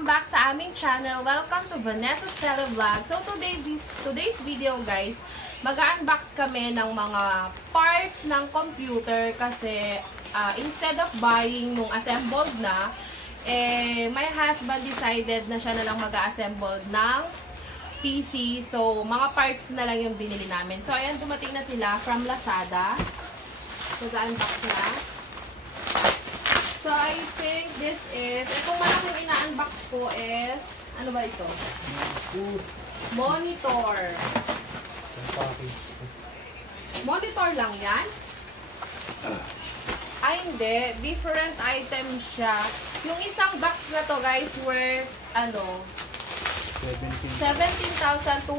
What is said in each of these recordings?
Welcome back sa aming channel. Welcome to Vanessa's Televlog. So today's video guys, mag-unbox kami ng mga parts ng computer kasi instead of buying nung assembled na, my husband decided na siya na lang mag-assemble ng PC. So mga parts na lang yung binili namin. So ayan, dumating na sila from Lazada. So ga-unbox na. So, I think this is, kung malaking ina-unbox ko is, ano ba ito? Monitor. Monitor lang yan? Ay, hindi. Different item siya. Yung isang box na to, guys, worth, 17,274.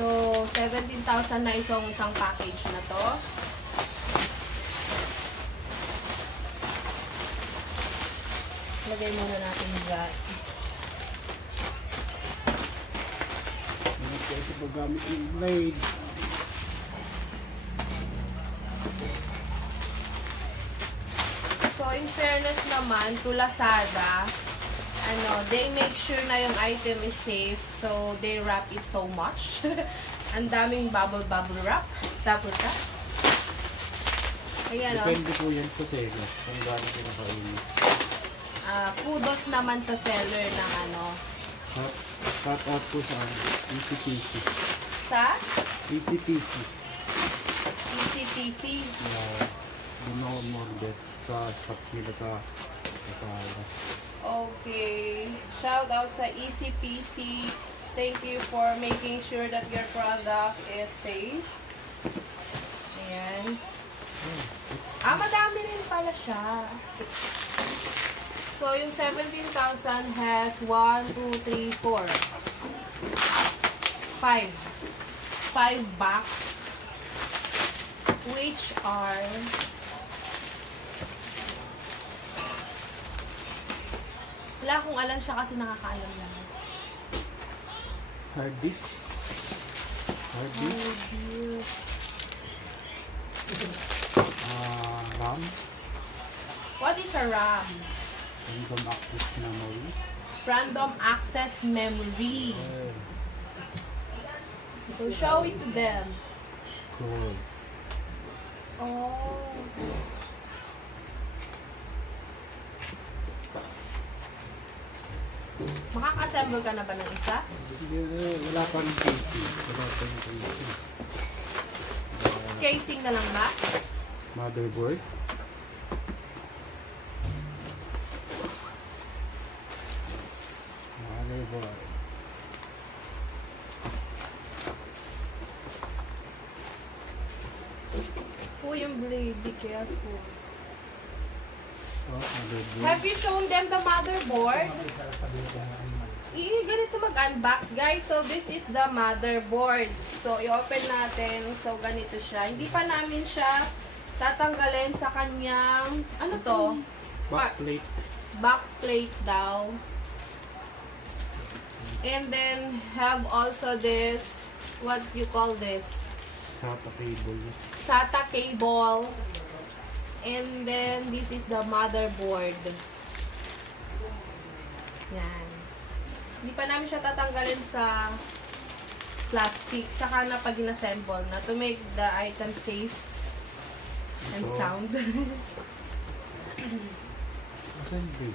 So, 17,000 na isang package na to. Lagay muna natin dyan. Ito paggamit ng blade. So, in fairness naman, to Lazada, they make sure na yung item is safe. So, they wrap it so much. Ang daming bubble wrap. Tapos ka. Ayan, depende po yan sa seller. Kung gano'n pinakainit. Kudos naman sa seller ng Cut out po sa ECPC. Sa? ECPC. ECPC. Ginawa mo ulit sa shop nila sa Lazada. Okay. Shout out sa ECPC. Thank you for making sure that your product is safe. Ayan. Madami rin pala siya. So, yung 17,000 has 1, 2, 3, 4. 5 box. Which are wala akong alam siya kasi nakakaalam lang. Hard disk. RAM. What is a RAM? Random access memory. Random access memory. So, show it to them. Cool. Oh. Makaka-assemble ka na ba ng isa? Wala pa rin casing. Casing na lang ba? Motherboard. Yung blade, be careful. Motherboard. Have you shown them the motherboard? Ganito mag-unbox, guys. So, this is the motherboard. So, i-open natin. So, ganito siya. Hindi pa namin siya tatanggalin sa kanyang, ano to? Backplate. Backplate daw. And then, have also this, what you call this? SATA cable. SATA cable. And then, this is the motherboard. Yan. Hindi pa namin siya tatanggalin sa plastic. Saka na pag inassemble na to make the item safe and sound. Assembly.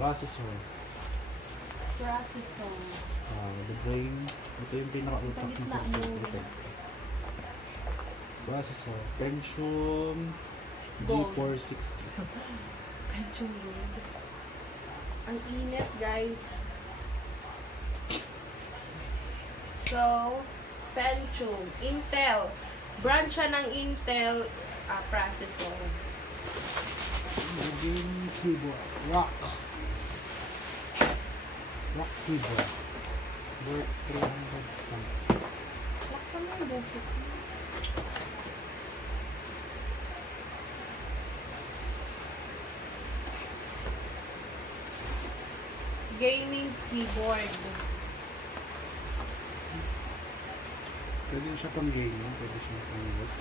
Processor. The brain. Ito yung pinaka-utak ng computer. Processor. Pentium D460. Pentium gold. Ang init, guys. So, Pentium. Intel. Brand siya ng Intel processor. Maging keyboard. Rock keyboard. Worth 300 something. Laksan mo yung boses mo. Gaming keyboard. Pwede siya pang gaming, pwede siya pang work.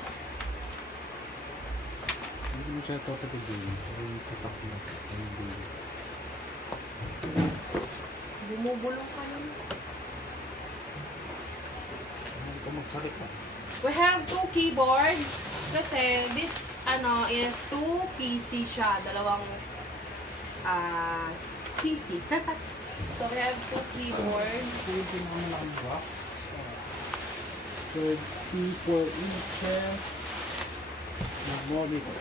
Hindi mo siya totally gaming, pero yung tatak na pang gaming. Bumubulong ka naman. Hindi ko magsalita. We have 2 keyboards. Kasi this is 2 PC siya. Dalawang PC. So we have 2 keyboards. Pwede naman ang box. 34 inches. Monitor.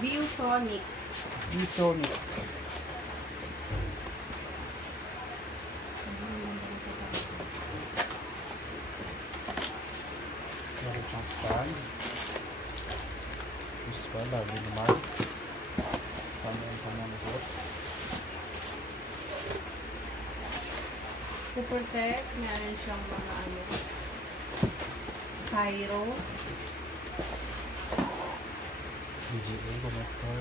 ViewSonic. ViewSonic. Meron siyang stand. Gusto ko, lagi naman. Paano po. To protect, meron siyang mga styro. VGA connector.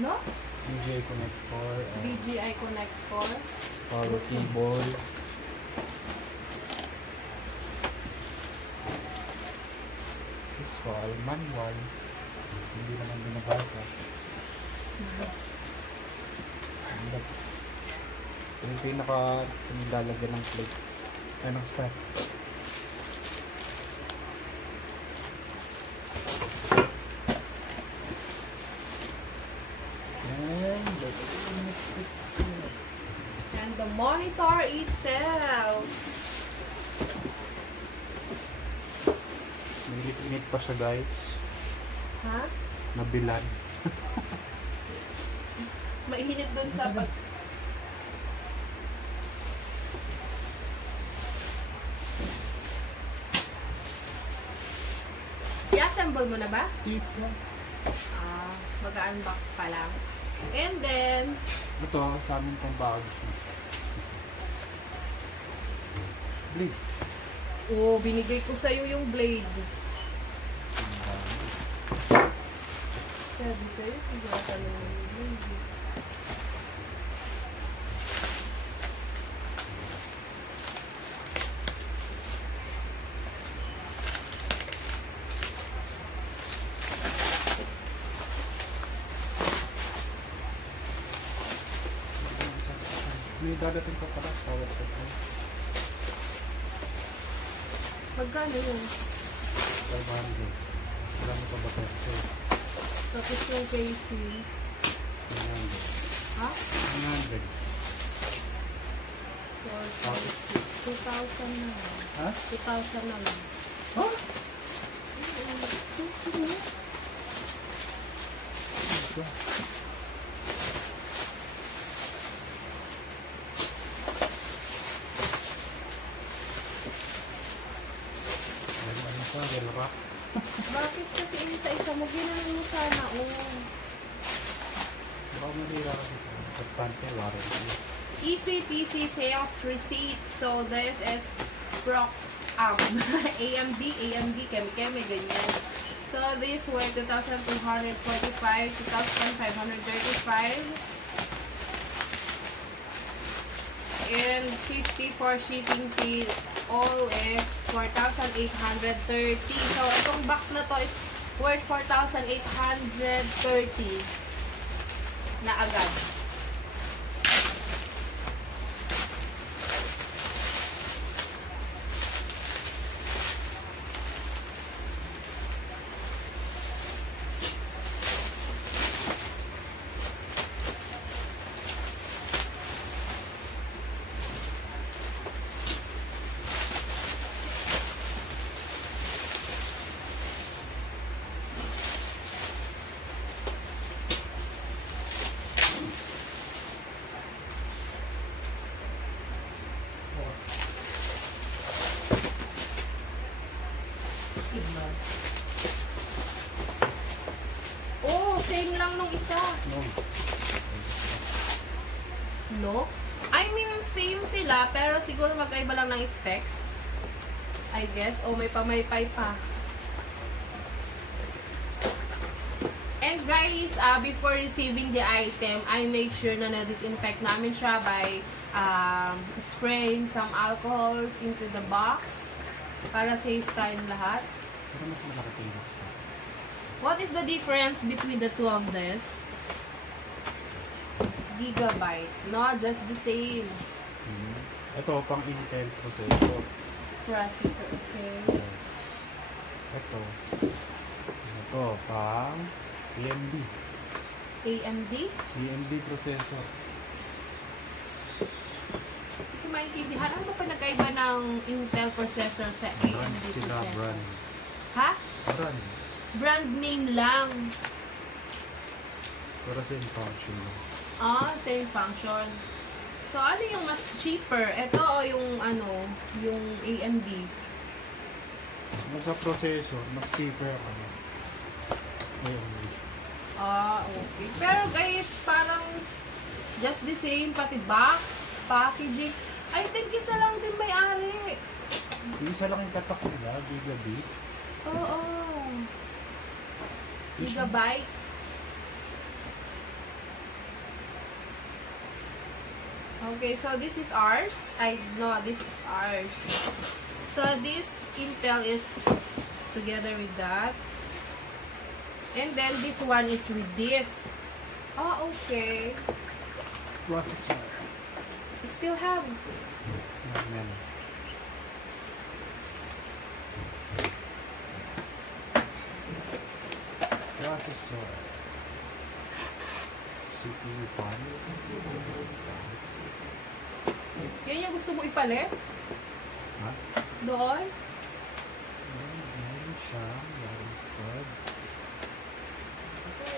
No? VGA connector. VGI connector. Power cable. Visual manual. Hindi naman binabasa. Yung pinaka nilalagyan ng plate. Ay, ng start. And the monitor itself. May limit pa siya, guys. Ha? Nabilan. Mainit dun sa pag... I-assemble mo na ba? Tip lang. Mag-unbox pa lang. And then, Ito, sa amin pang bago. Blade. binigay ko sa'yo yung blade. Sabi sa'yo, hindi ka lang yung blade. May dadating pa pala. Power supply. Magkano yun? 500. Wala mo pa ba ito? Tapos yung casing. 100. Ha? 100. 2,000 na lang. Ha? 2,000 na lang. Ha? Bakit kasi isa-isa mo? Ginanon mo sana, Baka masira kasi ito. Importante, warranty. Easy PC sales receipt. So, this is Proc AMD, Kemi, ganyan. So, this were 2,245, 2,535. And 50 for shipping fee. All is 4,830. So, itong box na to is worth 4,830 na agad. Oh, same lang nung isa. No. No? I mean, same sila, pero siguro magkaiba lang ng specs. I guess. O may pamaypay pa. And guys, before receiving the item, I make sure na na-disinfect namin siya by spraying some alcohols into the box para safe tayong lahat. Pero mas malaki pa yung box na. What is the difference between the two of this? Gigabyte. No, just the same. Ito, pang Intel processor. Processor, okay. Yes. Ito, pang AMD. AMD? AMD processor. Hindi ko maintindihan. Ano ba pinagkaiba ng Intel processor sa Brand AMD sila, processor? brand. Ha? Brand. Brand name lang. Pero same function. Same function. So, ano yung mas cheaper? Ito o yung yung AMD? Sa processor, mas cheaper ako. AMD. Okay. Pero guys, parang just the same, pati box, packaging. I think isa lang din may-ari. Isa lang yung tatak nila, gigabit. Oo. Gigabyte. Okay, so this is ours. This is ours. So this Intel is together with that. And then this one is with this. Okay. Processor. Still have. Amen. Processor. CPU pan. Yan yung gusto mo ipalit? Ha? Doon? Meron siya. Meron card.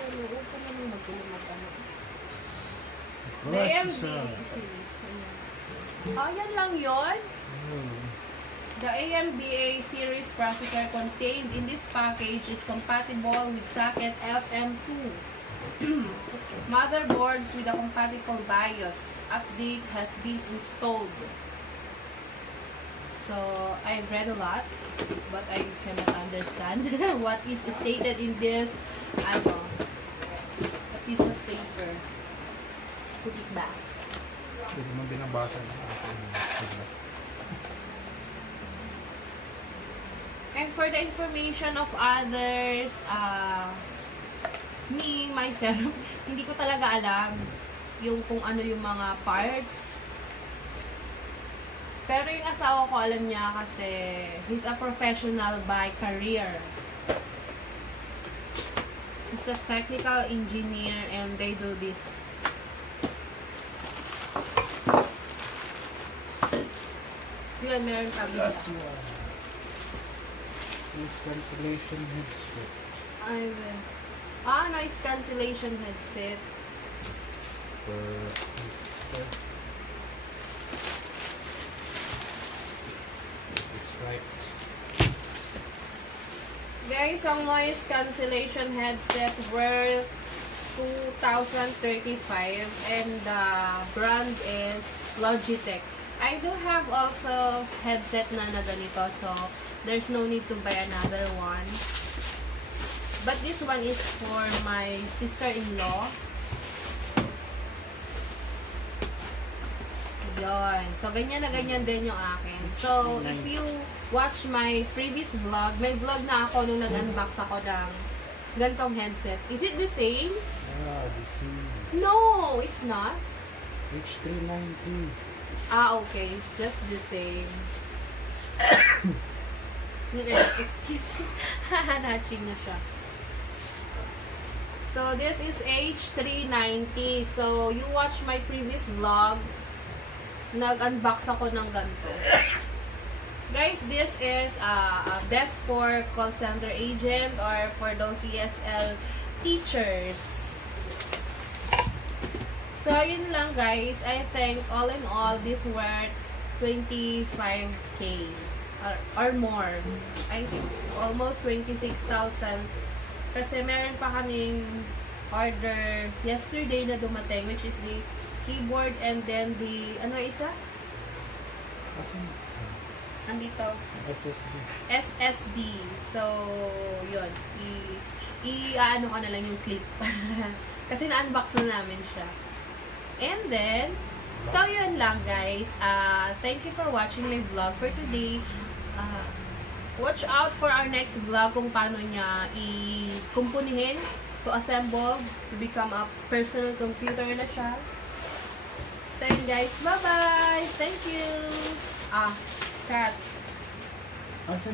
Huwag ka naman magkulumat. The AMD Processor. series. Yan lang yon. The AMD series processor contained in this package is compatible with socket FM2. Motherboards with a compatible BIOS update has been installed. So, I've read a lot, but I cannot understand what is stated in this, a piece of paper. Put it back. Hindi mo binabasa na. And for the information of others, me, myself, hindi ko talaga alam yung kung ano yung mga parts. Pero yung asawa ko alam niya kasi he's a professional by career. He's a technical engineer and they do this. Yun, meron pa bigla. Last one. Noise cancellation headset. Ay, noise cancellation headset. It's right. Guys, ang noise cancellation headset were 2,035 and the brand is Logitech. I do have also headset na ganito, so there's no need to buy another one. But this one is for my sister-in-law. Yon. So, ganyan na ganyan din yung akin. So, if you watch my previous vlog, may vlog na ako nung nag-unbox ako ng gantong headset. Is it the same? Ah, the same. No, it's not. H390. Okay. Just the same. Excuse me. Hanaching na siya. So, this is H390. So, you watch my previous vlog. Nag-unbox ako ng ganito. Guys, this is best for call center agent or for those ESL teachers. So, yun lang guys. I think all in all, this worth 25k or more. I think almost 26,000. Kasi meron pa kaming order yesterday na dumating, which is the keyboard and then the, ano isa? Kasi, andito, SSD. SSD. So, yun. I-ano ka na lang yung clip. Kasi na-unbox na namin siya. And then, so yun lang guys. Thank you for watching my vlog for today. Watch out for our next vlog kung paano niya i-kumpunihin, to assemble, to become a personal computer na siya. So yun guys, bye-bye! Thank you! Cat. Asan